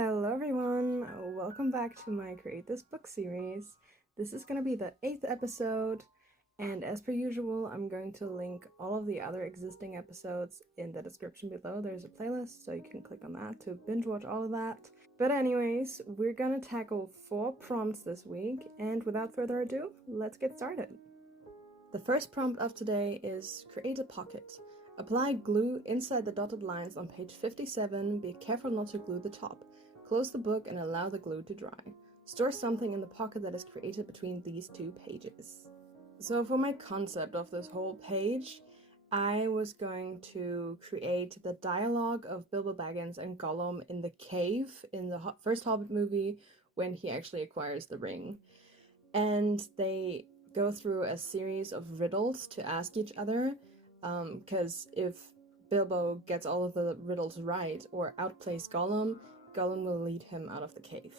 Hello everyone, welcome back to my Create This Book series. This is going to be the 8th episode, and as per usual, I'm going to link all of the other existing episodes in the description below. There's a playlist, so you can click on that to binge watch all of that. But anyways, we're going to tackle 4 prompts this week, and without further ado, let's get started. The first prompt of today is create a pocket. Apply glue inside the dotted lines on page 57, be careful not to glue the top. Close the book and allow the glue to dry. Store something in the pocket that is created between these 2 pages. So for my concept of this whole page, I was going to create the dialogue of Bilbo Baggins and Gollum in the cave in the first Hobbit movie when he actually acquires the ring. And they go through a series of riddles to ask each other, because if Bilbo gets all of the riddles right or outplays Gollum, Gollum will lead him out of the cave.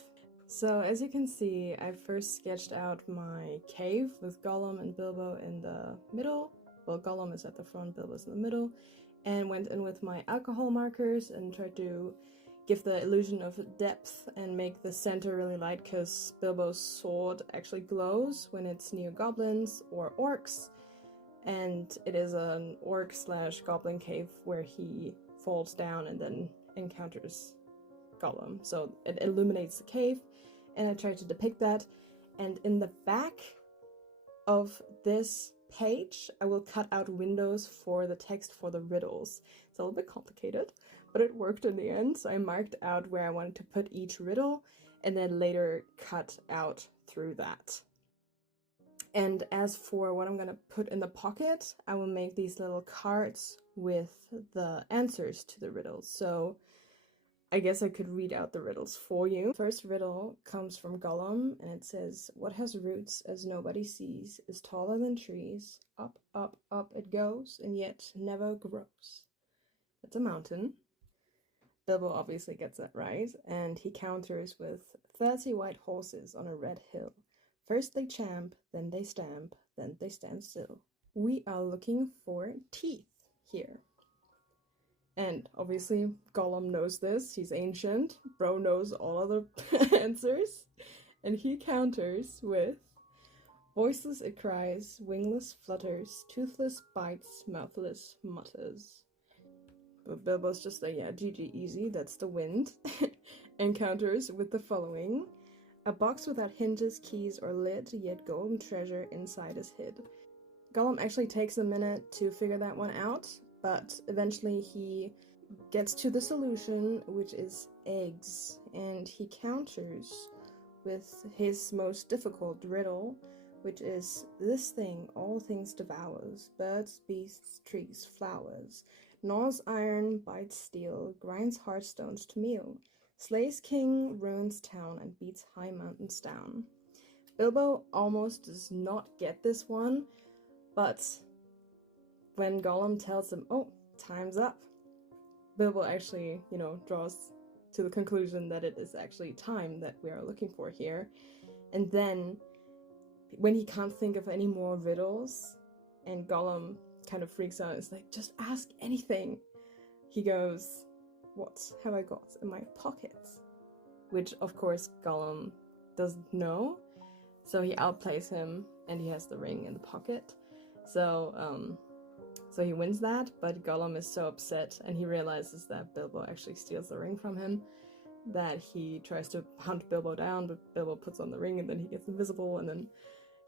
So as you can see, I first sketched out my cave with Gollum and Bilbo in the middle. Well, Gollum is at the front, Bilbo's in the middle, and went in with my alcohol markers and tried to give the illusion of depth and make the center really light, because Bilbo's sword actually glows when it's near goblins or orcs, and it is an orc/goblin cave where he falls down and then encounters Gollum. So it illuminates the cave, and I tried to depict that. And in the back of this page, I will cut out windows for the text for the riddles. It's a little bit complicated, but it worked in the end. So I marked out where I wanted to put each riddle, and then later cut out through that. And as for what I'm going to put in the pocket, I will make these little cards with the answers to the riddles. So I guess I could read out the riddles for you. First riddle comes from Gollum, and it says, "What has roots as nobody sees, is taller than trees, up, up, up it goes, and yet never grows." That's a mountain. Bilbo obviously gets that right, and he counters with 30 white horses on a red hill. First they champ, then they stamp, then they stand still. We are looking for teeth here. And obviously Gollum knows this, he's ancient, bro knows all of the answers, and he counters with, voiceless it cries, wingless flutters, toothless bites, mouthless mutters. But Bilbo's just like, yeah, GG easy, that's the wind. And counters with the following, a box without hinges, keys, or lid, yet golden treasure inside is hid. Gollum actually takes a minute to figure that one out, but eventually he gets to the solution, which is eggs, and he counters with his most difficult riddle, which is, this thing all things devours, birds, beasts, trees, flowers, gnaws iron, bites steel, grinds hard stones to meal, slays king, ruins town, and beats high mountains down. Bilbo almost does not get this one, but when Gollum tells him, oh, time's up, Bilbo actually, draws to the conclusion that it is actually time that we are looking for here. And then, when he can't think of any more riddles, and Gollum kind of freaks out, it's like, just ask anything. He goes, what have I got in my pockets? Which, of course, Gollum doesn't know. So he outplays him, and he has the ring in the pocket. So he wins that, but Gollum is so upset, and he realizes that Bilbo actually steals the ring from him, that he tries to hunt Bilbo down, but Bilbo puts on the ring, and then he gets invisible, and then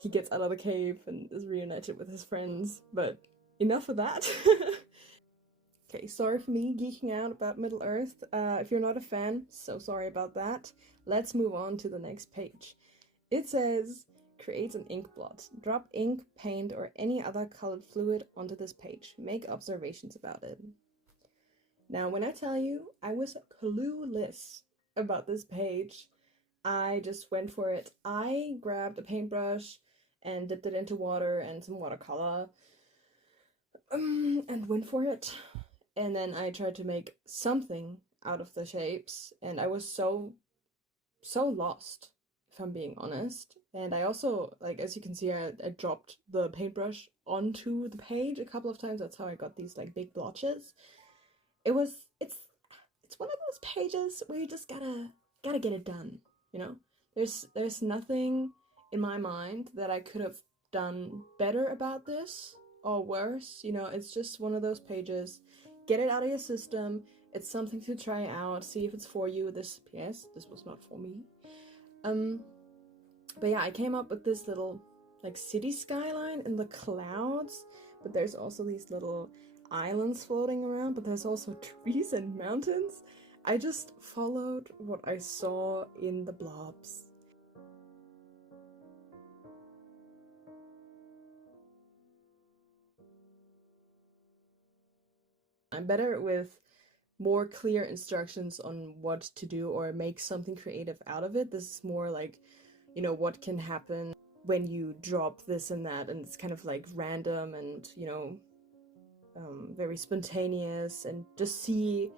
he gets out of the cave and is reunited with his friends. But enough of that. Okay, sorry for me geeking out about Middle-earth. If you're not a fan, so sorry about that. Let's move on to the next page. It says, create an ink blot. Drop ink, paint, or any other colored fluid onto this page. Make observations about it. Now, when I tell you, I was clueless about this page. I just went for it. I grabbed a paintbrush and dipped it into water and some watercolor, and went for it. And then I tried to make something out of the shapes, and I was so lost, if I'm being honest. And I also, as you can see, I dropped the paintbrush onto the page a couple of times. That's how I got these, big blotches. It's one of those pages where you just gotta gotta get it done, you know? There's nothing in my mind that I could have done better about this or worse. You know, it's just one of those pages. Get it out of your system. It's something to try out, see if it's for you. This was not for me. But yeah, I came up with this little like city skyline in the clouds, but there's also these little islands floating around, but there's also trees and mountains. I just followed what I saw in the blobs. I'm better with more clear instructions on what to do or make something creative out of it. This is more like, you know, what can happen when you drop this and that, and it's kind of like random and, you know, very spontaneous, and just see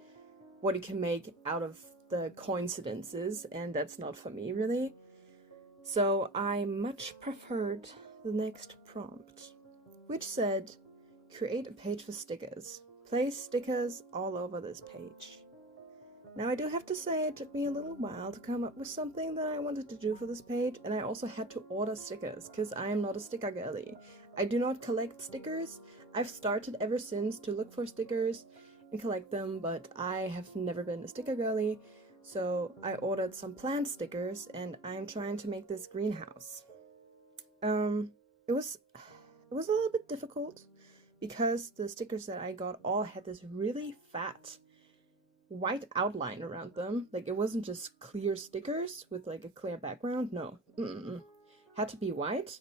what you can make out of the coincidences, and that's not for me really. So I much preferred the next prompt, which said, create a page for stickers. Place stickers all over this page. Now I do have to say it took me a little while to come up with something that I wanted to do for this page, and I also had to order stickers, because I am not a sticker girly. I do not collect stickers. I've started ever since to look for stickers and collect them, but I have never been a sticker girly, so I ordered some plant stickers, and I'm trying to make this greenhouse. It was a little bit difficult, because the stickers that I got all had this really fat white outline around them. Like, it wasn't just clear stickers with like a clear background. No, had to be white.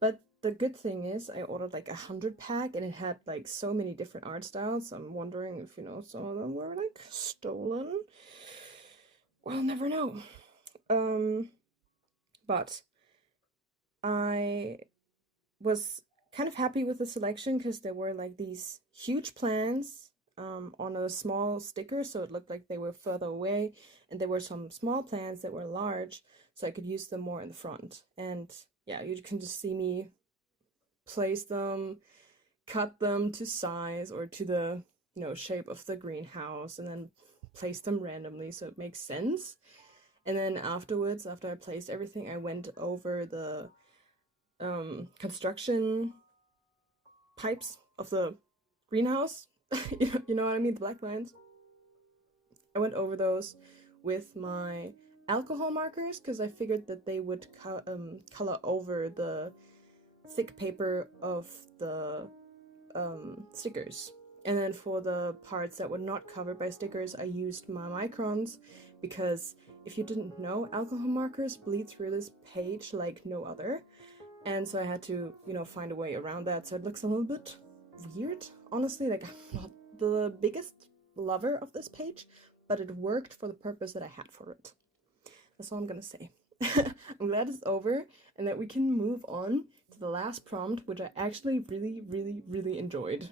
But the good thing is I ordered like 100 pack, and it had like so many different art styles. So I'm wondering if, you know, some of them were like stolen. We'll never know. But I was kind of happy with the selection, because there were like these huge plants on a small sticker, so it looked like they were further away, and there were some small plants that were large, so I could use them more in the front. And yeah, you can just see me place them, cut them to size or to the, you know, shape of the greenhouse, and then place them randomly so it makes sense. And then afterwards, after I placed everything, I went over the construction pipes of the greenhouse. You know what I mean, the black lines. I went over those with my alcohol markers, because I figured that they would color over the thick paper of the stickers. And then for the parts that were not covered by stickers, I used my microns, because if you didn't know, alcohol markers bleed through this page like no other. And so I had to, you know, find a way around that, so it looks a little bit weird. Honestly, like, I'm not the biggest lover of this page, but it worked for the purpose that I had for it. That's all I'm gonna say. I'm glad it's over, and that we can move on to the last prompt, which I actually really enjoyed.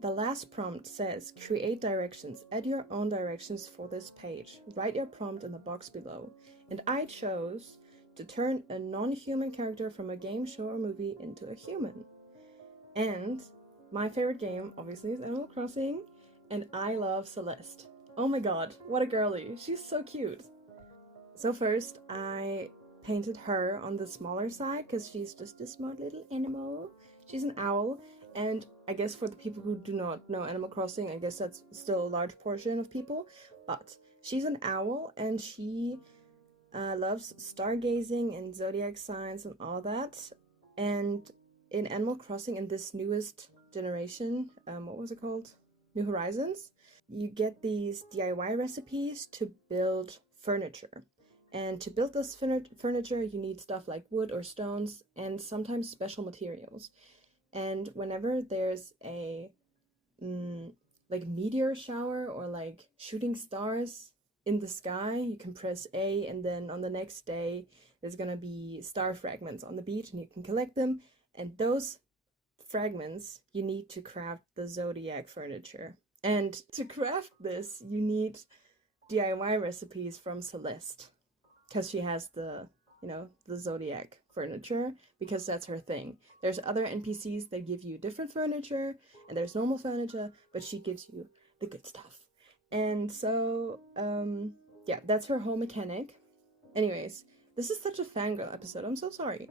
The last prompt says, create directions. Add your own directions for this page. Write your prompt in the box below. And I chose to turn a non-human character from a game, show, or movie into a human. And my favorite game, obviously, is Animal Crossing, and I love Celeste. Oh my god, what a girly. She's so cute. So first, I painted her on the smaller side, because she's just a smart little animal. She's an owl. And I guess for the people who do not know Animal Crossing, I guess that's still a large portion of people, but she's an owl, and she loves stargazing and zodiac signs and all that. And in Animal Crossing, in this newest generation, what was it called? New Horizons? You get these DIY recipes to build furniture. And to build this furniture, you need stuff like wood or stones, and sometimes special materials. And whenever there's a like meteor shower or like shooting stars in the sky, you can press A, and then on the next day there's gonna be star fragments on the beach, and you can collect them, and those fragments you need to craft the zodiac furniture. And to craft this, you need DIY recipes from Celeste, because she has the you know, the zodiac furniture, because that's her thing. There's other NPCs that give you different furniture, and there's normal furniture, but she gives you the good stuff. And so, yeah, that's her whole mechanic. Anyways, this is such a fangirl episode. I'm so sorry.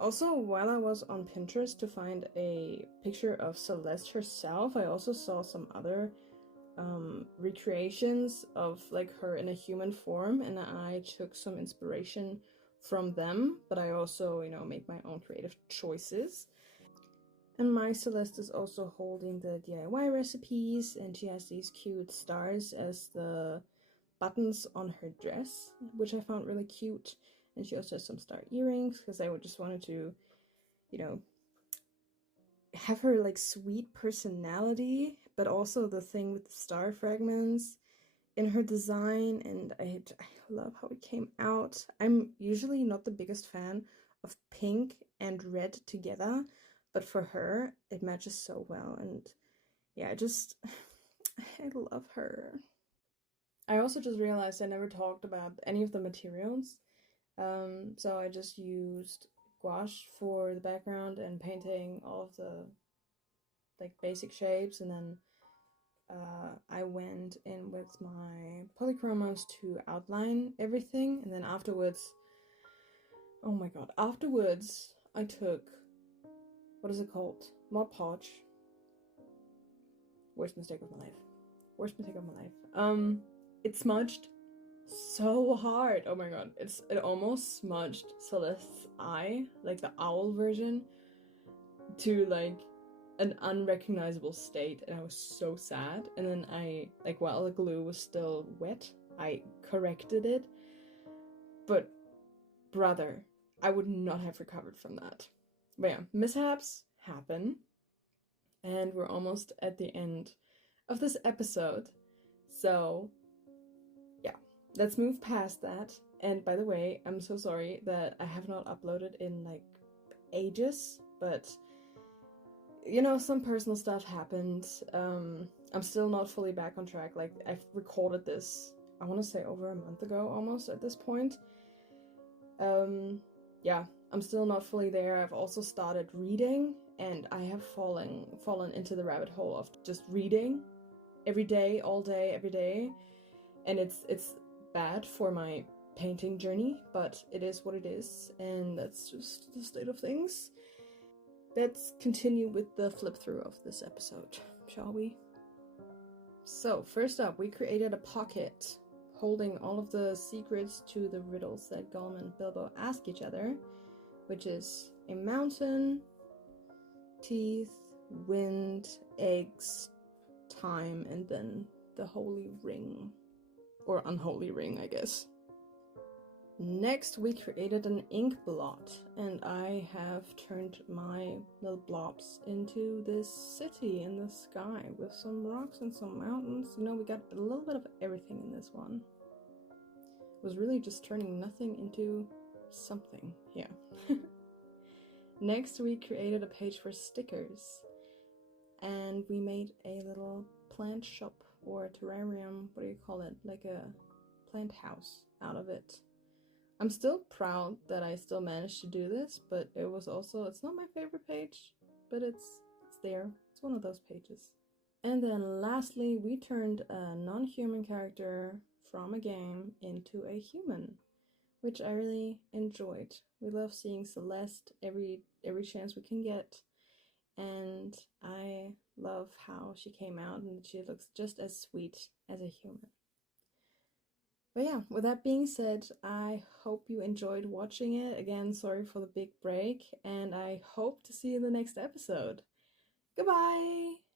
Also, while I was on Pinterest to find a picture of Celeste herself, I also saw some other recreations of like her in a human form, and I took some inspiration from them, but I also, you know, made my own creative choices. And my Celeste is also holding the DIY recipes, and she has these cute stars as the buttons on her dress, which I found really cute. And she also has some star earrings, because I just wanted to, you know, have her like sweet personality, but also the thing with the star fragments in her design. And I love how it came out. I'm usually not the biggest fan of pink and red together, but for her it matches so well. And yeah, I love her. I also just realized I never talked about any of the materials. So I just used gouache for the background and painting all of the like basic shapes, and then I went in with my polychromos to outline everything, and then afterwards, oh my god, afterwards I took, what is it called? Mod Podge. Worst mistake of my life. Worst mistake of my life. It smudged so hard. Oh my god, it almost smudged Celeste's eye, like the owl version, to like an unrecognizable state, and I was so sad. And then I, like, while the glue was still wet, I corrected it, but brother, I would not have recovered from that. But yeah, mishaps happen, and we're almost at the end of this episode, so yeah, let's move past that. And by the way, I'm so sorry that I have not uploaded in like ages, but you know, some personal stuff happened. I'm still not fully back on track. Like, I've recorded this, I want to say over a month ago almost at this point. Yeah, I'm still not fully there. I've also started reading, and I have fallen into the rabbit hole of just reading every day, all day, every day. And it's bad for my painting journey, but it is what it is, and that's just the state of things. Let's continue with the flip through of this episode, shall we? So, first up, we created a pocket holding all of the secrets to the riddles that Gollum and Bilbo ask each other, which is a mountain, teeth, wind, eggs, time, and then the holy ring. Or unholy ring, I guess. Next, we created an ink blot, and I have turned my little blobs into this city in the sky with some rocks and some mountains. You know, we got a little bit of everything in this one. It was really just turning nothing into something here. Next, we created a page for stickers, and we made a little plant shop or a terrarium, what do you call it, like a plant house out of it. I'm still proud that I still managed to do this, but it was also, it's not my favorite page, but it's there. It's one of those pages. And then lastly, we turned a non-human character from a game into a human, which I really enjoyed. We love seeing Celeste every chance we can get, and I love how she came out and she looks just as sweet as a human. But yeah, with that being said, I hope you enjoyed watching it. Again, sorry for the big break, and I hope to see you in the next episode. Goodbye!